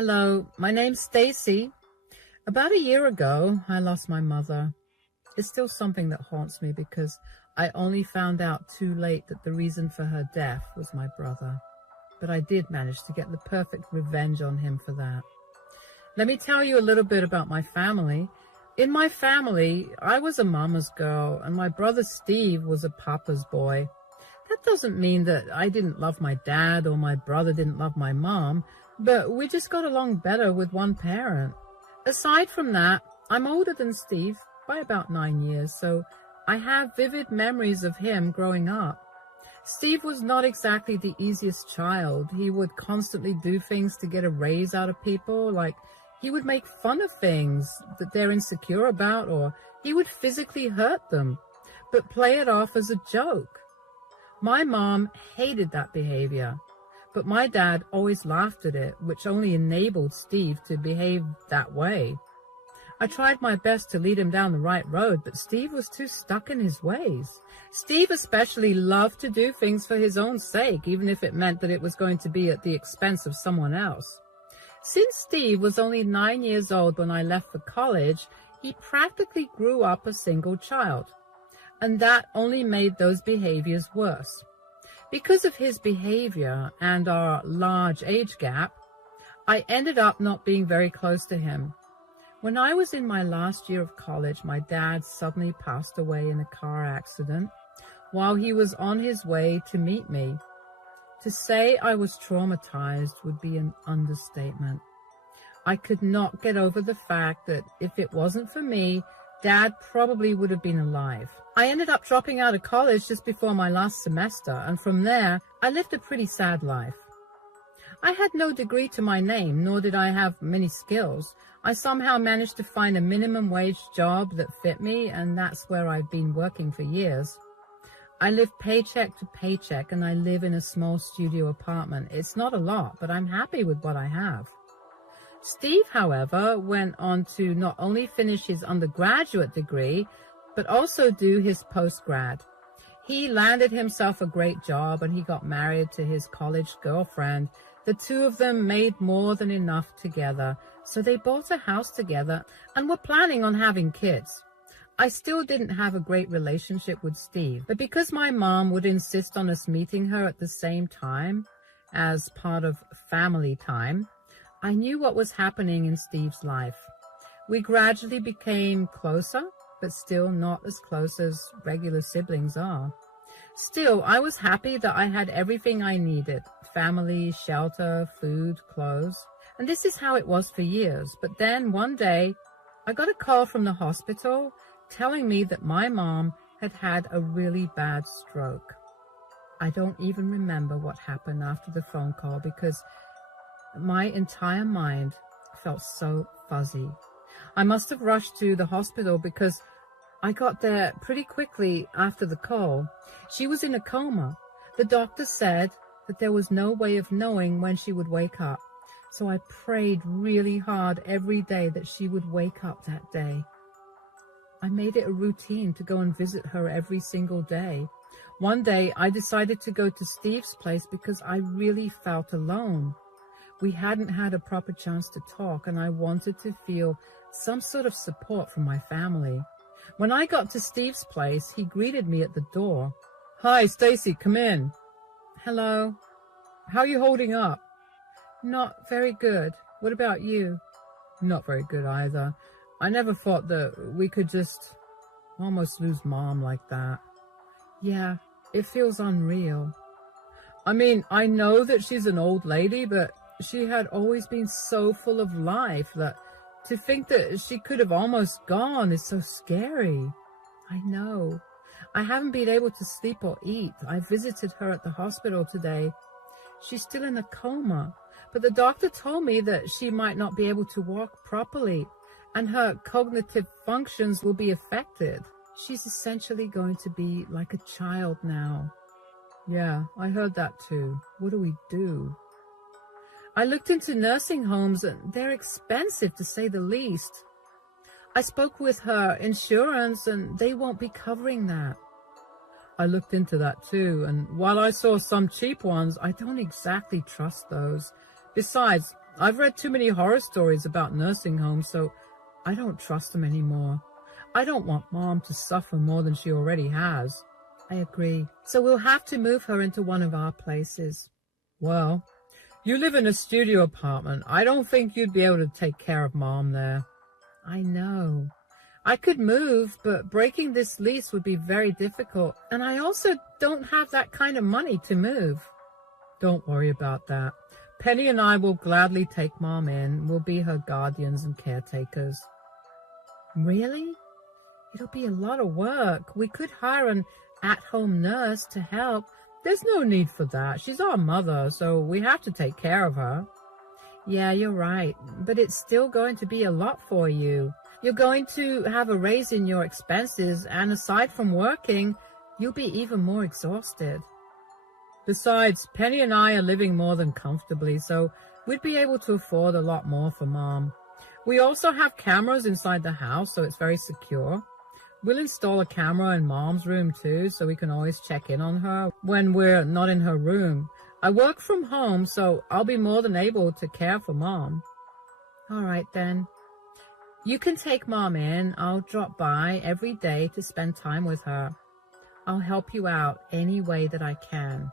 Hello, my name's Stacy. About a year ago, I lost my mother. It's still something that haunts me because I only found out too late that the reason for her death was my brother. But I did manage to get the perfect revenge on him for that. Let me tell you a little bit about my family. In my family, I was a mama's girl, and my brother Steve was a papa's boy. That doesn't mean that I didn't love my dad or my brother didn't love my mom, but we just got along better with one parent. Aside from that, I'm older than Steve by about 9 years, so I have vivid memories of him growing up. Steve was not exactly the easiest child. He would constantly do things to get a raise out of people, like he would make fun of things that they're insecure about, or he would physically hurt them, but play it off as a joke. My mom hated that behavior, but my dad always laughed at it, which only enabled Steve to behave that way. I tried my best to lead him down the right road, but Steve was too stuck in his ways. Steve especially loved to do things for his own sake, even if it meant that it was going to be at the expense of someone else. Since Steve was only 9 years old when I left for college, he practically grew up a single child, and that only made those behaviors worse. Because of his behavior and our large age gap, I ended up not being very close to him. When I was in my last year of college, my dad suddenly passed away in a car accident while he was on his way to meet me. To say I was traumatized would be an understatement. I could not get over the fact that if it wasn't for me, Dad probably would have been alive. I ended up dropping out of college just before my last semester, and from there, I lived a pretty sad life. I had no degree to my name, nor did I have many skills. I somehow managed to find a minimum wage job that fit me, and that's where I've been working for years. I live paycheck to paycheck, and I live in a small studio apartment. It's not a lot, but I'm happy with what I have. Steve, however, went on to not only finish his undergraduate degree, but also do his postgrad. He landed himself a great job, and he got married to his college girlfriend. The two of them made more than enough together, so they bought a house together and were planning on having kids. I still didn't have a great relationship with Steve, but because my mom would insist on us meeting her at the same time as part of family time, I knew what was happening in Steve's life. We gradually became closer, but still not as close as regular siblings are. Still, I was happy that I had everything I needed: family, shelter, food, clothes. And this is how it was for years. But then one day, I got a call from the hospital telling me that my mom had had a really bad stroke. I don't even remember what happened after the phone call because my entire mind felt so fuzzy. I must have rushed to the hospital because I got there pretty quickly after the call. She was in a coma. The doctor said that there was no way of knowing when she would wake up. So I prayed really hard every day that she would wake up that day. I made it a routine to go and visit her every single day. One day I decided to go to Steve's place because I really felt alone. We hadn't had a proper chance to talk, and I wanted to feel some sort of support from my family. When I got to Steve's place, he greeted me at the door. "Hi, Stacy, come in." "Hello. How are you holding up?" "Not very good. What about you?" "Not very good either. I never thought that we could just almost lose Mom like that." "Yeah, it feels unreal." "I mean, I know that she's an old lady, but she had always been so full of life that to think that she could have almost gone is so scary." "I know. I haven't been able to sleep or eat. I visited her at the hospital today. She's still in a coma, but the doctor told me that she might not be able to walk properly, and her cognitive functions will be affected. She's essentially going to be like a child now." "Yeah, I heard that too. What do we do?" I looked into nursing homes, and they're expensive to say the least. I spoke with her insurance, and they won't be covering that. I looked into that too, and while I saw some cheap ones, I don't exactly trust those. Besides, I've read too many horror stories about nursing homes, so I don't trust them anymore. I don't want Mom to suffer more than she already has. I agree. So we'll have to move her into one of our places. Well, you live in a studio apartment. I don't think you'd be able to take care of Mom there. I know. I could move, but breaking this lease would be very difficult. And I also don't have that kind of money to move. Don't worry about that. Penny and I will gladly take Mom in. We'll be her guardians and caretakers. Really? It'll be a lot of work. We could hire an at-home nurse to help. There's no need for that. She's our mother, so we have to take care of her. Yeah, you're right, but it's still going to be a lot for you. You're going to have a raise in your expenses, and aside from working, you'll be even more exhausted. Besides, Penny and I are living more than comfortably, so we'd be able to afford a lot more for Mom. We also have cameras inside the house, so it's very secure. We'll install a camera in Mom's room too, so we can always check in on her when we're not in her room. I work from home, so I'll be more than able to care for Mom. All right, then. You can take Mom in. I'll drop by every day to spend time with her. I'll help you out any way that I can.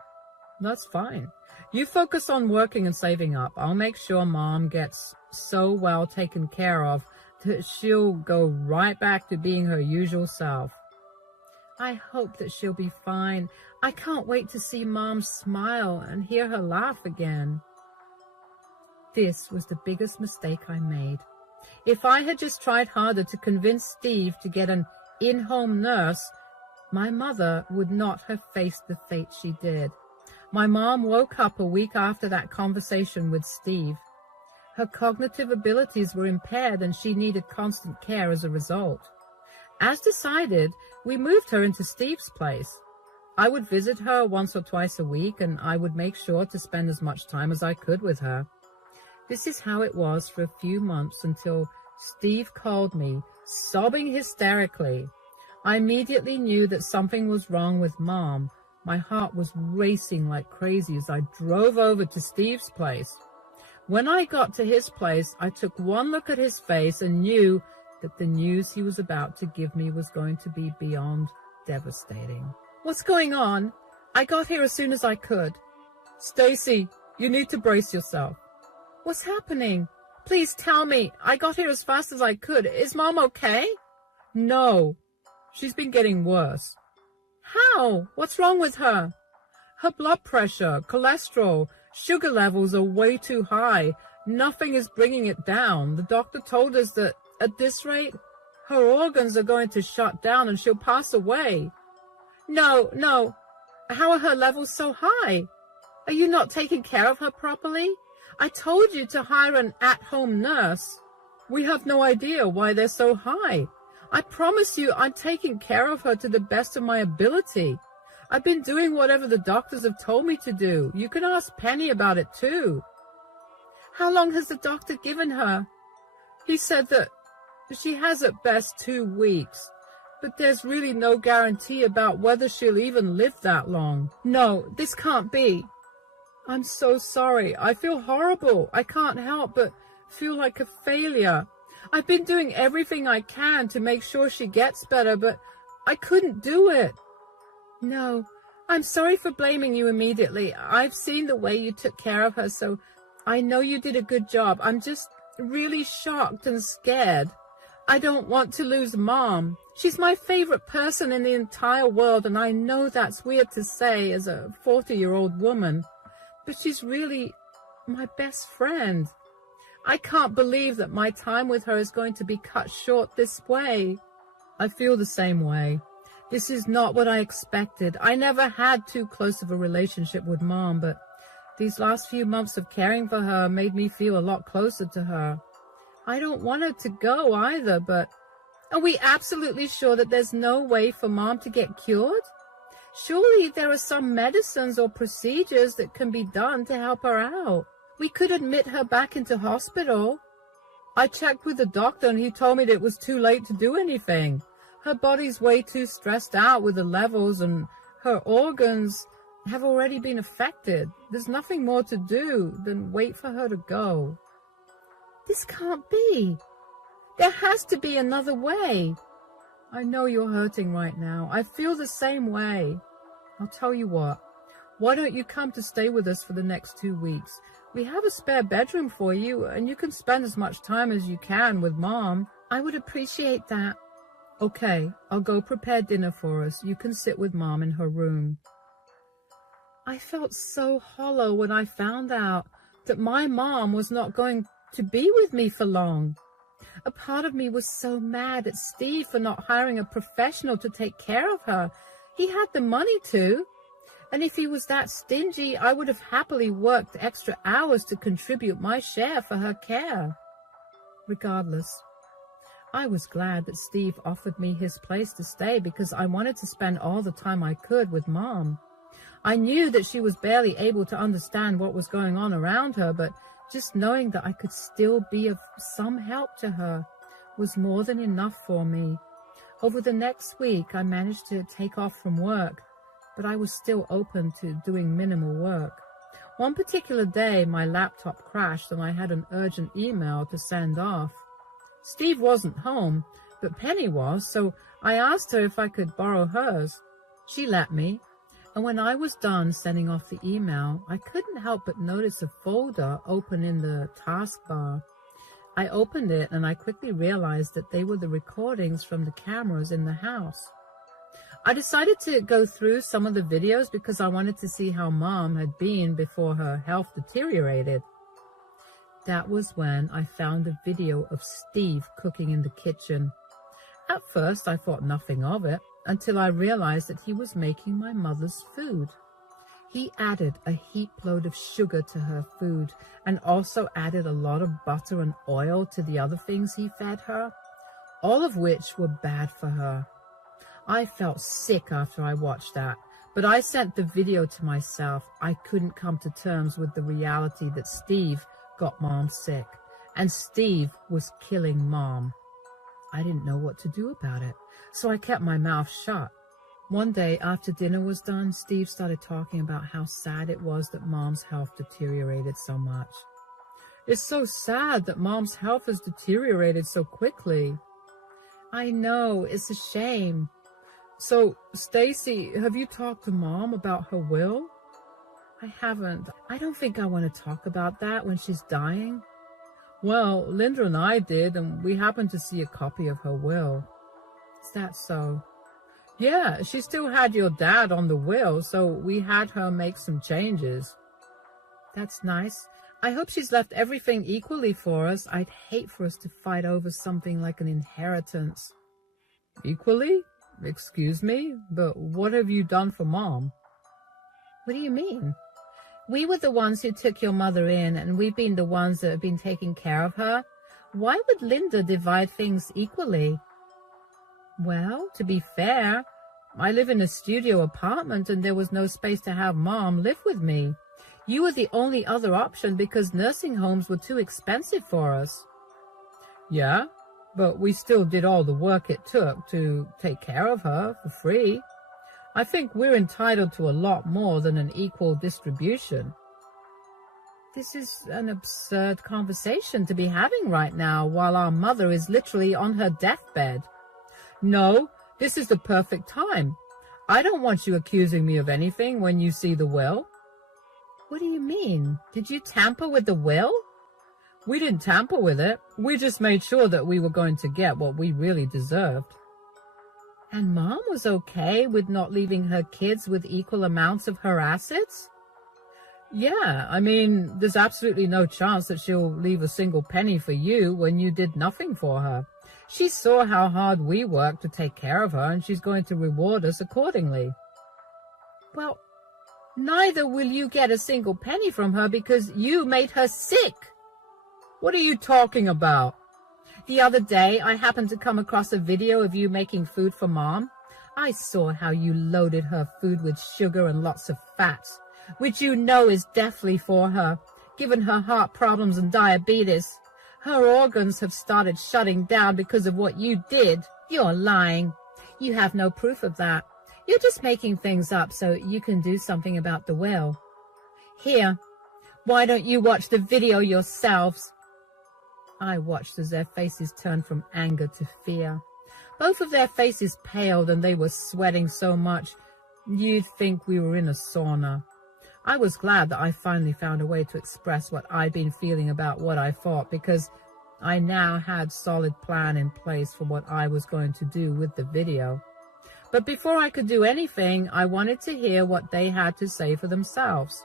That's fine. You focus on working and saving up. I'll make sure Mom gets so well taken care of that she'll go right back to being her usual self. I hope that she'll be fine. I can't wait to see Mom smile and hear her laugh again. This was the biggest mistake I made. If I had just tried harder to convince Steve to get an in-home nurse, my mother would not have faced the fate she did. My mom woke up a week after that conversation with Steve. Her cognitive abilities were impaired and she needed constant care as a result. As decided, we moved her into Steve's place. I would visit her once or twice a week, and I would make sure to spend as much time as I could with her. This is how it was for a few months until Steve called me, sobbing hysterically. I immediately knew that something was wrong with Mom. My heart was racing like crazy as I drove over to Steve's place. When I got to his place, I took one look at his face and knew that the news he was about to give me was going to be beyond devastating. What's going on? I got here as soon as I could. Stacy, you need to brace yourself. What's happening? Please tell me. I got here as fast as I could. Is Mom okay? No. She's been getting worse. How? What's wrong with her? Her blood pressure, cholesterol, sugar levels are way too high. Nothing is bringing it down. The doctor told us that at this rate, her organs are going to shut down and she'll pass away. No. How are her levels so high? Are you not taking care of her properly? I told you to hire an at-home nurse. We have no idea why they're so high. I promise you I'm taking care of her to the best of my ability. I've been doing whatever the doctors have told me to do. You can ask Penny about it too. How long has the doctor given her? He said that she has at best 2 weeks, but there's really no guarantee about whether she'll even live that long. No, this can't be. I'm so sorry. I feel horrible. I can't help but feel like a failure. I've been doing everything I can to make sure she gets better, but I couldn't do it. No, I'm sorry for blaming you immediately. I've seen the way you took care of her, so I know you did a good job. I'm just really shocked and scared. I don't want to lose Mom. She's my favorite person in the entire world, and I know that's weird to say as a 40-year-old woman, but she's really my best friend. I can't believe that my time with her is going to be cut short this way. I feel the same way. This is not what I expected. I never had too close of a relationship with Mom, but these last few months of caring for her made me feel a lot closer to her. I don't want her to go either, but are we absolutely sure that there's no way for Mom to get cured? Surely there are some medicines or procedures that can be done to help her out. We could admit her back into hospital. I checked with the doctor and he told me that it was too late to do anything. Her body's way too stressed out with the levels and her organs have already been affected. There's nothing more to do than wait for her to go. This can't be. There has to be another way. I know you're hurting right now. I feel the same way. I'll tell you what. Why don't you come to stay with us for the next 2 weeks? We have a spare bedroom for you, and you can spend as much time as you can with Mom. I would appreciate that. Okay, I'll go prepare dinner for us. You can sit with Mom in her room. I felt so hollow when I found out that my mom was not going to be with me for long. A part of me was so mad at Steve for not hiring a professional to take care of her. He had the money to. And if he was that stingy, I would have happily worked extra hours to contribute my share for her care. Regardless, I was glad that Steve offered me his place to stay because I wanted to spend all the time I could with Mom. I knew that she was barely able to understand what was going on around her, but just knowing that I could still be of some help to her was more than enough for me. Over the next week, I managed to take off from work, but I was still open to doing minimal work. One particular day, my laptop crashed and I had an urgent email to send off. Steve wasn't home, but Penny was, so I asked her if I could borrow hers. She let me, and when I was done sending off the email, I couldn't help but notice a folder open in the taskbar. I opened it and I quickly realized that they were the recordings from the cameras in the house. I decided to go through some of the videos because I wanted to see how Mom had been before her health deteriorated. That was when I found a video of Steve cooking in the kitchen. At first, I thought nothing of it until I realized that he was making my mother's food. He added a heap load of sugar to her food and also added a lot of butter and oil to the other things he fed her, all of which were bad for her. I felt sick after I watched that, but I sent the video to myself. I couldn't come to terms with the reality that Steve got Mom sick, and Steve was killing Mom. I didn't know what to do about it, so I kept my mouth shut. One day after dinner was done, Steve started talking about how sad it was that Mom's health deteriorated so much. It's so sad that Mom's health has deteriorated so quickly. I know, it's a shame. So, Stacy, have you talked to Mom about her will? I haven't. I don't think I want to talk about that when she's dying. Well, Linda and I did, and we happened to see a copy of her will. Is that so? Yeah, she still had your dad on the will, so we had her make some changes. That's nice. I hope she's left everything equally for us. I'd hate for us to fight over something like an inheritance. Equally? Excuse me, but what have you done for Mom? What do you mean? We were the ones who took your mother in, and we've been the ones that have been taking care of her. Why would Linda divide things equally? Well, to be fair, I live in a studio apartment and there was no space to have Mom live with me. You were the only other option because nursing homes were too expensive for us. Yeah, but we still did all the work it took to take care of her for free. I think we're entitled to a lot more than an equal distribution. This is an absurd conversation to be having right now while our mother is literally on her deathbed. No, this is the perfect time. I don't want you accusing me of anything when you see the will. What do you mean? Did you tamper with the will? We didn't tamper with it. We just made sure that we were going to get what we really deserved. And Mom was okay with not leaving her kids with equal amounts of her assets? Yeah, I mean, there's absolutely no chance that she'll leave a single penny for you when you did nothing for her. She saw how hard we worked to take care of her, and she's going to reward us accordingly. Well, neither will you get a single penny from her because you made her sick. What are you talking about? The other day, I happened to come across a video of you making food for Mom. I saw how you loaded her food with sugar and lots of fat, which you know is deathly for her, given her heart problems and diabetes. Her organs have started shutting down because of what you did. You're lying. You have no proof of that. You're just making things up so you can do something about the will. Here, why don't you watch the video yourselves? I watched as their faces turned from anger to fear. Both of their faces paled and they were sweating so much you'd think we were in a sauna. I was glad that I finally found a way to express what I'd been feeling about what I thought, because I now had a solid plan in place for what I was going to do with the video. But before I could do anything, I wanted to hear what they had to say for themselves.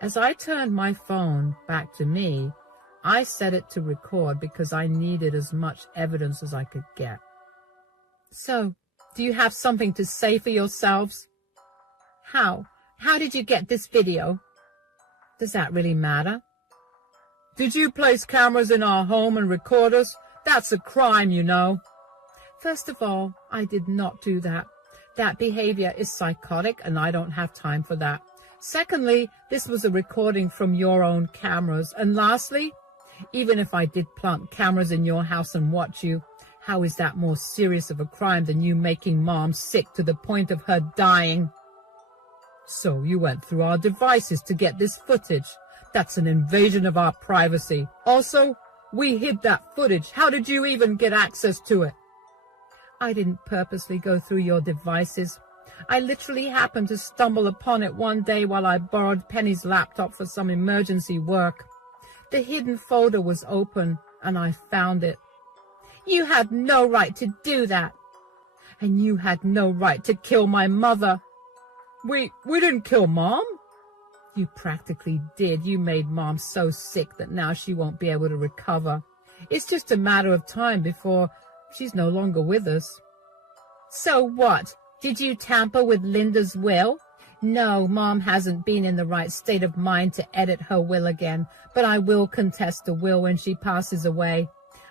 As I turned my phone back to me, I set it to record because I needed as much evidence as I could get. So, do you have something to say for yourselves? How did you get this video? Does that really matter? Did you place cameras in our home and record us? That's a crime, you know. First of all, I did not do that. That behavior is psychotic and I don't have time for that. Secondly, this was a recording from your own cameras. And lastly, even if I did plant cameras in your house and watch you, how is that more serious of a crime than you making Mom sick to the point of her dying? So you went through our devices to get this footage. That's an invasion of our privacy. Also, we hid that footage. How did you even get access to it? I didn't purposely go through your devices. I literally happened to stumble upon it one day while I borrowed Penny's laptop for some emergency work. The hidden folder was open and I found it. You had no right to do that. And you had no right to kill my mother. We didn't kill Mom. You practically did. You made Mom so sick that now she won't be able to recover. It's just a matter of time before she's no longer with us. So what? Did you tamper with Linda's will? No, Mom hasn't been in the right state of mind to edit her will again, but I will contest the will when she passes away.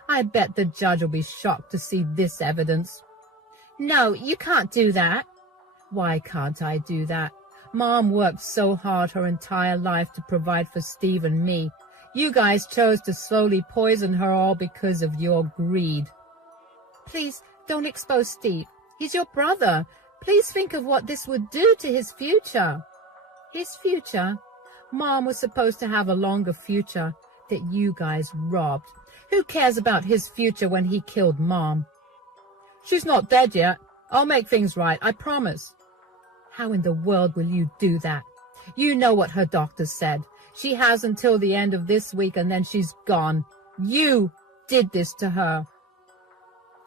I bet the judge will be shocked to see this evidence. No, you can't do that. Why can't I do that? Mom worked so hard her entire life to provide for Steve and me. You guys chose to slowly poison her all because of your greed. Please, don't expose Steve. He's your brother. Please think of what this would do to his future. His future? Mom was supposed to have a longer future that you guys robbed. Who cares about his future when he killed Mom? She's not dead yet. I'll make things right, I promise. How in the world will you do that? You know what her doctor said. She has until the end of this week and then she's gone. You did this to her.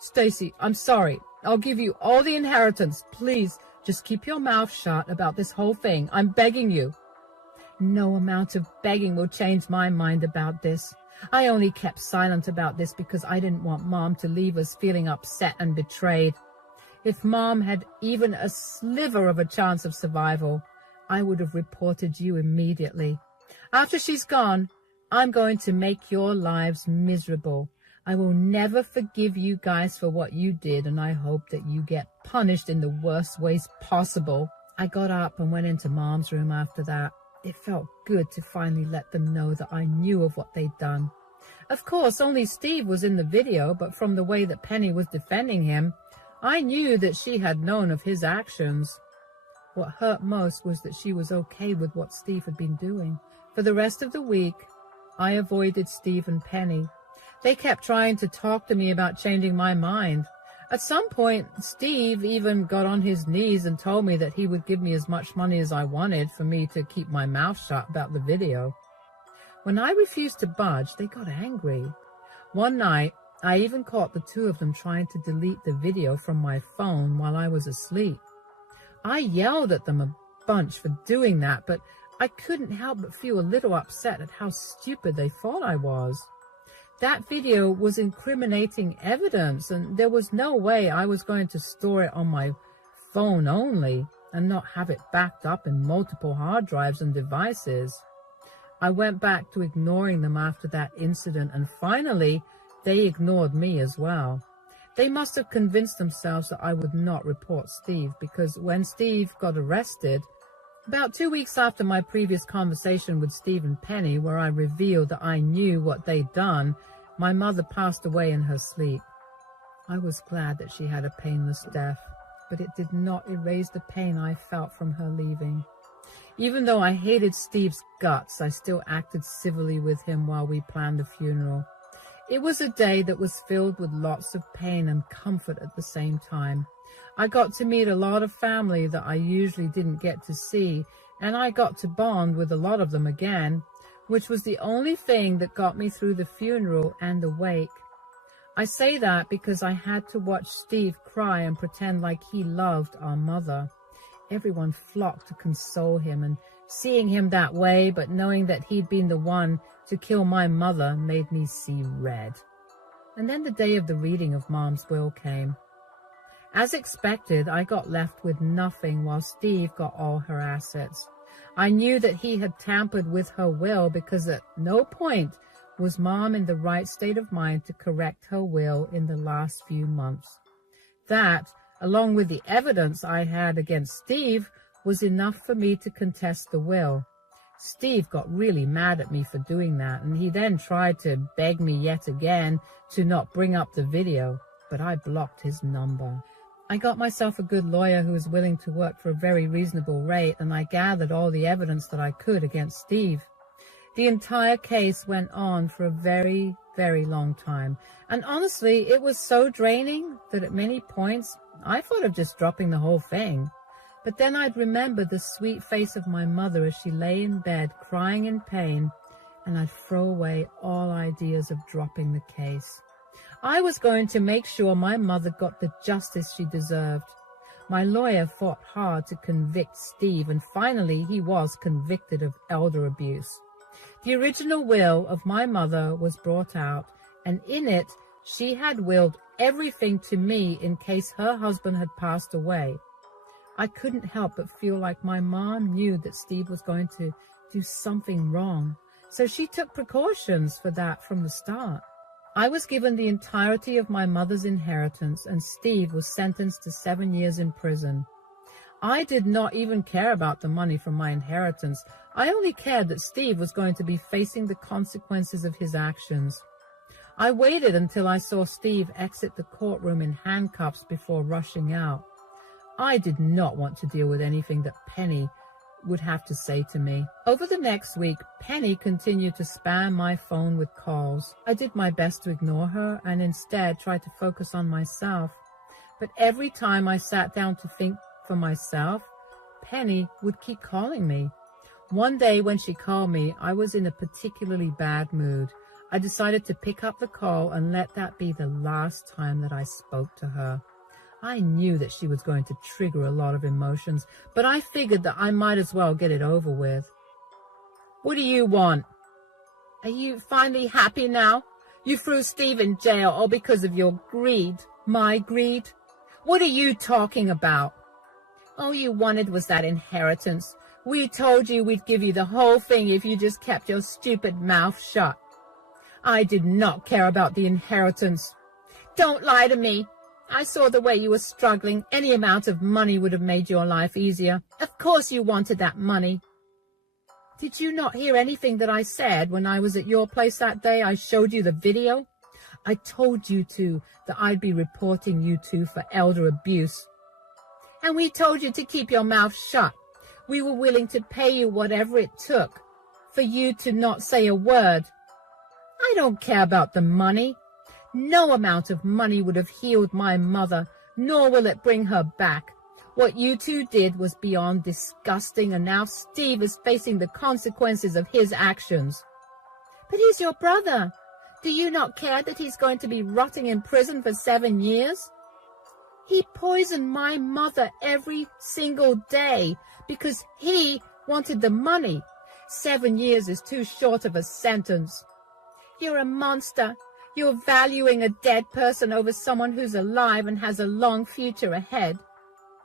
Stacy, I'm sorry. I'll give you all the inheritance. Please, just keep your mouth shut about this whole thing. I'm begging you. No amount of begging will change my mind about this. I only kept silent about this because I didn't want Mom to leave us feeling upset and betrayed. If Mom had even a sliver of a chance of survival, I would have reported you immediately. After she's gone, I'm going to make your lives miserable. I will never forgive you guys for what you did, and I hope that you get punished in the worst ways possible. I got up and went into Mom's room after that. It felt good to finally let them know that I knew of what they'd done. Of course, only Steve was in the video, but from the way that Penny was defending him, I knew that she had known of his actions. What hurt most was that she was okay with what Steve had been doing. For the rest of the week, I avoided Steve and Penny. They kept trying to talk to me about changing my mind. At some point, Steve even got on his knees and told me that he would give me as much money as I wanted for me to keep my mouth shut about the video. When I refused to budge, they got angry. One night, I even caught the two of them trying to delete the video from my phone while I was asleep. I yelled at them a bunch for doing that, but I couldn't help but feel a little upset at how stupid they thought I was. That video was incriminating evidence, and there was no way I was going to store it on my phone only and not have it backed up in multiple hard drives and devices. I went back to ignoring them after that incident, and finally, they ignored me as well. They must have convinced themselves that I would not report Steve, because when Steve got arrested, about 2 weeks after my previous conversation with Steve and Penny, where I revealed that I knew what they'd done, my mother passed away in her sleep. I was glad that she had a painless death, but it did not erase the pain I felt from her leaving. Even though I hated Steve's guts, I still acted civilly with him while we planned the funeral. It was a day that was filled with lots of pain and comfort at the same time. I got to meet a lot of family that I usually didn't get to see, and I got to bond with a lot of them again, which was the only thing that got me through the funeral and the wake. I say that because I had to watch Steve cry and pretend like he loved our mother. Everyone flocked to console him, and seeing him that way, but knowing that he'd been the one to kill my mother, made me see red. And then the day of the reading of Mom's will came. As expected, I got left with nothing while Steve got all her assets. I knew that he had tampered with her will because at no point was Mom in the right state of mind to correct her will in the last few months. That, along with the evidence I had against Steve, was enough for me to contest the will. Steve got really mad at me for doing that, and he then tried to beg me yet again to not bring up the video, but I blocked his number. I got myself a good lawyer who was willing to work for a very reasonable rate, and I gathered all the evidence that I could against Steve. The entire case went on for a very, very long time, and honestly, it was so draining that at many points I thought of just dropping the whole thing. But then I'd remember the sweet face of my mother as she lay in bed crying in pain, and I'd throw away all ideas of dropping the case. I was going to make sure my mother got the justice she deserved. My lawyer fought hard to convict Steve, and finally he was convicted of elder abuse. The original will of my mother was brought out, and in it she had willed everything to me in case her husband had passed away. I couldn't help but feel like my mom knew that Steve was going to do something wrong, so she took precautions for that from the start. I was given the entirety of my mother's inheritance, and Steve was sentenced to 7 years in prison. I did not even care about the money from my inheritance. I only cared that Steve was going to be facing the consequences of his actions. I waited until I saw Steve exit the courtroom in handcuffs before rushing out. I did not want to deal with anything that Penny would have to say to me. Over the next week, Penny continued to spam my phone with calls. I did my best to ignore her and instead tried to focus on myself. But every time I sat down to think for myself, Penny would keep calling me. One day when she called me, I was in a particularly bad mood. I decided to pick up the call and let that be the last time that I spoke to her. I knew that she was going to trigger a lot of emotions, but I figured that I might as well get it over with. What do you want? Are you finally happy now? You threw Steve in jail all because of your greed, my greed. What are you talking about? All you wanted was that inheritance. We told you we'd give you the whole thing if you just kept your stupid mouth shut. I did not care about the inheritance. Don't lie to me. I saw the way you were struggling. Any amount of money would have made your life easier. Of course you wanted that money. Did you not hear anything that I said when I was at your place that day? I showed you the video. I told you that I'd be reporting you two for elder abuse. And we told you to keep your mouth shut. We were willing to pay you whatever it took for you to not say a word. I don't care about the money. No amount of money would have healed my mother, nor will it bring her back. What you two did was beyond disgusting, and now Steve is facing the consequences of his actions. But he's your brother. Do you not care that he's going to be rotting in prison for 7 years? He poisoned my mother every single day because he wanted the money. 7 years is too short of a sentence. You're a monster. You're valuing a dead person over someone who's alive and has a long future ahead.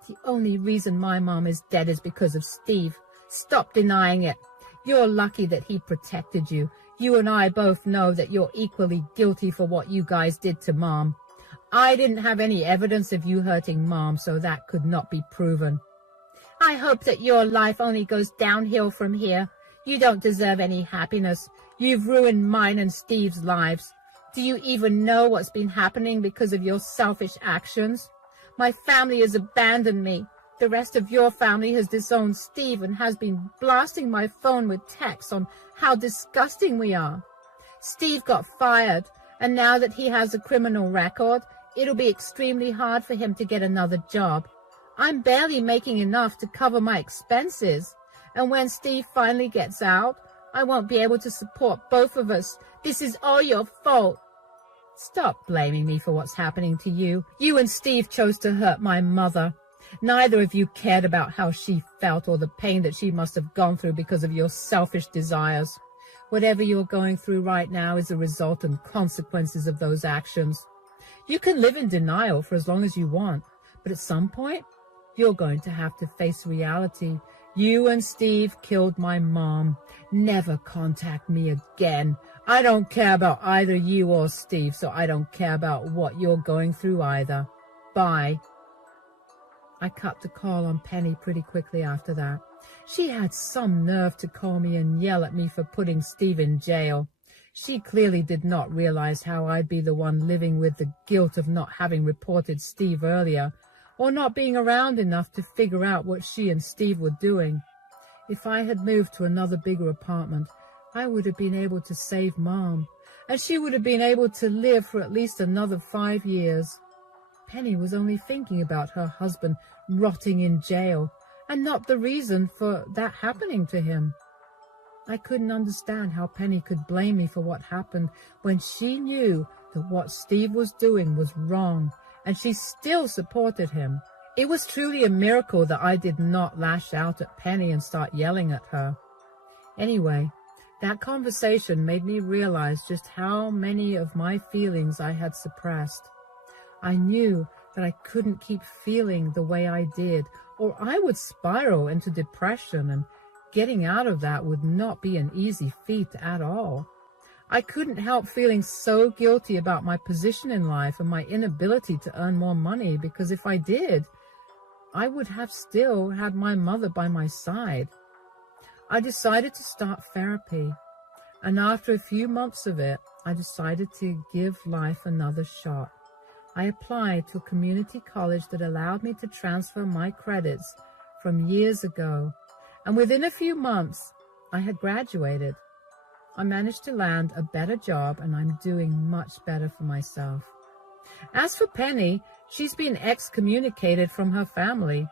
The only reason my mom is dead is because of Steve. Stop denying it. You're lucky that he protected you. You and I both know that you're equally guilty for what you guys did to Mom. I didn't have any evidence of you hurting Mom, so that could not be proven. I hope that your life only goes downhill from here. You don't deserve any happiness. You've ruined mine and Steve's lives. Do you even know what's been happening because of your selfish actions? My family has abandoned me. The rest of your family has disowned Steve and has been blasting my phone with texts on how disgusting we are. Steve got fired, And now that he has a criminal record, it'll be extremely hard for him to get another job. I'm barely making enough to cover my expenses. And when Steve finally gets out, I won't be able to support both of us. This is all your fault. Stop blaming me for what's happening to you. You and Steve chose to hurt my mother. Neither of you cared about how she felt or the pain that she must have gone through because of your selfish desires. Whatever you're going through right now is a result and consequences of those actions. You can live in denial for as long as you want, but at some point, you're going to have to face reality. You and Steve killed my mom. Never contact me again. I don't care about either you or Steve, so I don't care about what you're going through either. Bye. I cut the call on Penny pretty quickly after that. She had some nerve to call me and yell at me for putting Steve in jail. She clearly did not realize how I'd be the one living with the guilt of not having reported Steve earlier, or not being around enough to figure out what she and Steve were doing. If I had moved to another bigger apartment, I would have been able to save Mom, and she would have been able to live for at least another 5 years. Penny was only thinking about her husband rotting in jail, and not the reason for that happening to him. I couldn't understand how Penny could blame me for what happened when she knew that what Steve was doing was wrong, and she still supported him. It was truly a miracle that I did not lash out at Penny and start yelling at her. Anyway, that conversation made me realize just how many of my feelings I had suppressed. I knew that I couldn't keep feeling the way I did, or I would spiral into depression, and getting out of that would not be an easy feat at all. I couldn't help feeling so guilty about my position in life and my inability to earn more money, because if I did, I would have still had my mother by my side. I decided to start therapy, and after a few months of it, I decided to give life another shot. I applied to a community college that allowed me to transfer my credits from years ago, and within a few months, I had graduated. I managed to land a better job, and I'm doing much better for myself. As for Penny, she's been excommunicated from her family.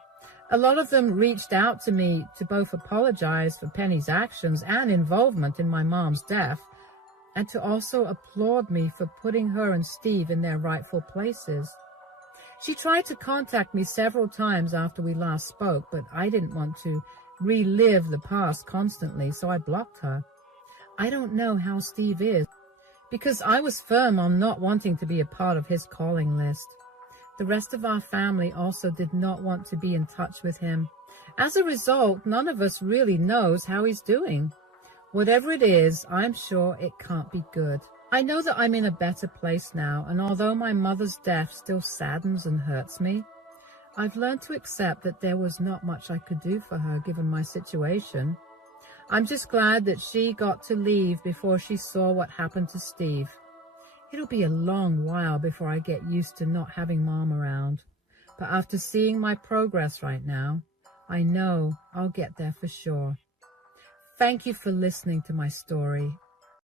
A lot of them reached out to me to both apologize for Penny's actions and involvement in my mom's death, and to also applaud me for putting her and Steve in their rightful places. She tried to contact me several times after we last spoke, but I didn't want to relive the past constantly, so I blocked her. I don't know how Steve is, because I was firm on not wanting to be a part of his calling list. The rest of our family also did not want to be in touch with him. As a result, none of us really knows how he's doing. Whatever it is, I'm sure it can't be good. I know that I'm in a better place now, and although my mother's death still saddens and hurts me, I've learned to accept that there was not much I could do for her given my situation. I'm just glad that she got to leave before she saw what happened to Steve. It'll be a long while before I get used to not having Mom around, but after seeing my progress right now, I know I'll get there for sure. Thank you for listening to my story.